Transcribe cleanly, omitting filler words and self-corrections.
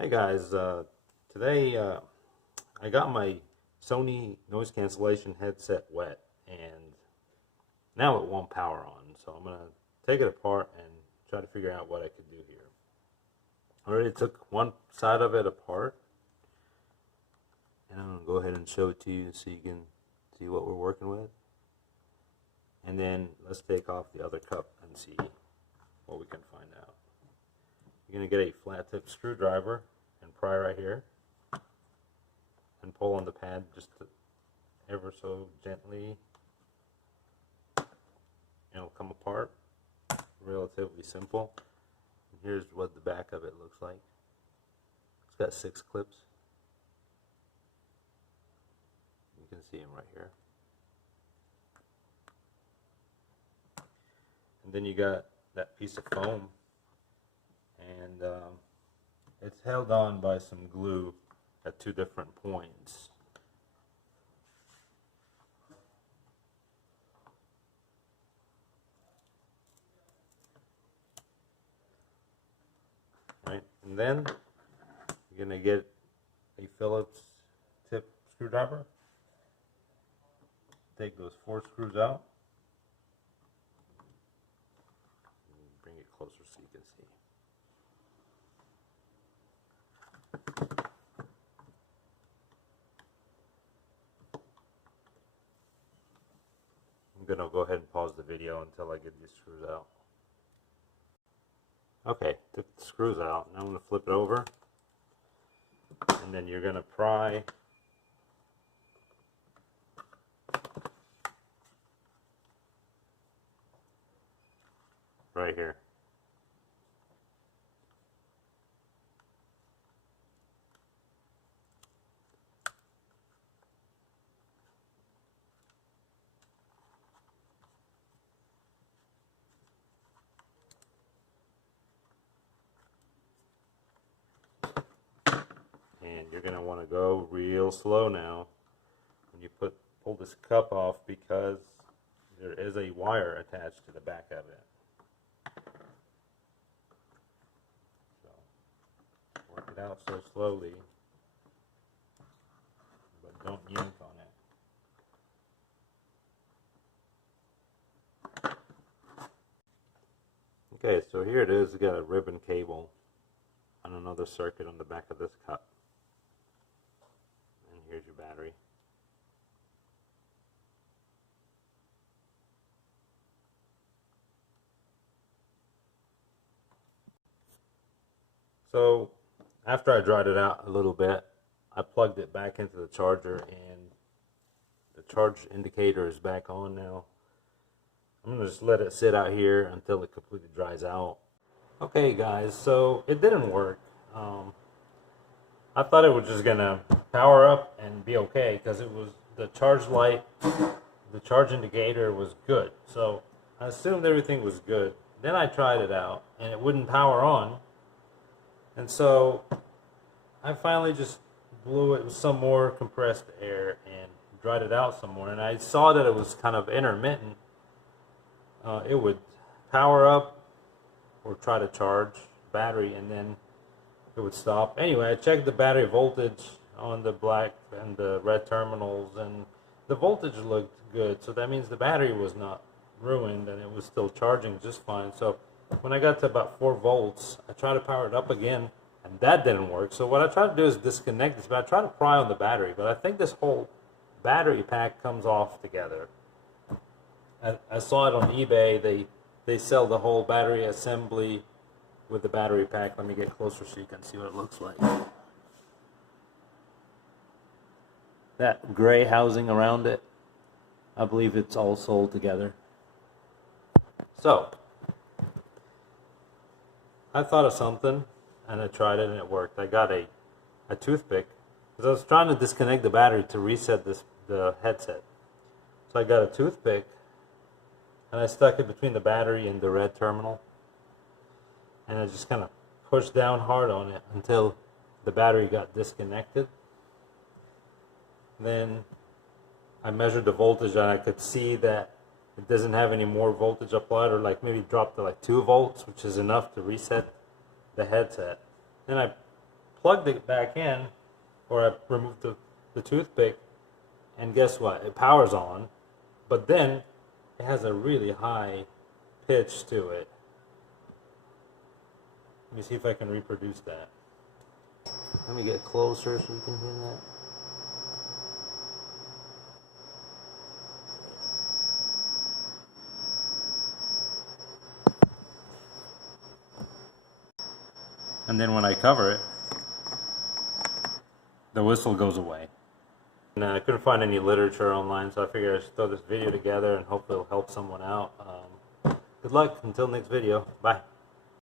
Hey guys, today I got my Sony noise cancellation headset wet and now it won't power on. So I'm going to take it apart and try to figure out what I could do here. I already took one side of it apart and I'm going to go ahead and show it to you so you can see what we're working with. And then let's take off the other cup and see what we can find out. You're going to get a flat tip screwdriver and pry right here and pull on the pad just ever so gently. It'll come apart. Relatively simple. And here's what the back of it looks like. It's got 6 clips. You can see them right here. And then you got that piece of foam, and it's held on by some glue at 2 different points. Right, and then you're going to get a Phillips tip screwdriver. Take those 4 screws out. Bring it closer so you can see. I'm going to go ahead and pause the video until I get these screws out. Okay, took the screws out. Now I'm going to flip it over. And then you're going to pry right here. And you're going to want to go real slow now when you pull this cup off, because there is a wire attached to the back of it. So work it out so slowly, but don't yank on it. Okay, so here it is. It's got a ribbon cable on another circuit on the back of this cup. And here's your battery. So after I dried it out a little bit, I plugged it back into the charger and the charge indicator is back on now. I'm going to just let it sit out here until it completely dries out. Okay guys, so it didn't work. I thought it was just going to power up and be okay, because it was the charge light, the charge indicator was good. So I assumed everything was good. Then I tried it out and it wouldn't power on. And so I finally just blew it with some more compressed air and dried it out some more. And I saw that it was kind of intermittent. It would power up or try to charge battery and then it would stop. Anyway, I checked the battery voltage on the black and the red terminals, and the voltage looked good. So that means the battery was not ruined and it was still charging just fine. So when I got to about 4 volts, I tried to power it up again, and that didn't work. So what I tried to do is disconnect this, but I tried to pry on the battery, but I think this whole battery pack comes off together. I saw it on eBay. They sell the whole battery assembly with the battery pack. Let me get closer so you can see what it looks like. That gray housing around it, I believe it's all sold together. So I thought of something and I tried it and it worked. I got a toothpick because I was trying to disconnect the battery to reset the headset. So I got a toothpick and I stuck it between the battery and the red terminal, and I just kind of pushed down hard on it until the battery got disconnected. Then I measured the voltage and I could see that it doesn't have any more voltage applied, or like maybe dropped to like 2 volts, which is enough to reset the headset. Then I plugged it back in, or I removed the toothpick, and guess what? It powers on, but then it has a really high pitch to it. Let me see if I can reproduce that. Let me get closer so you can hear that. And then when I cover it, the whistle goes away. And I couldn't find any literature online, so I figured I'd just throw this video together and hopefully it'll help someone out. Good luck until next video. Bye.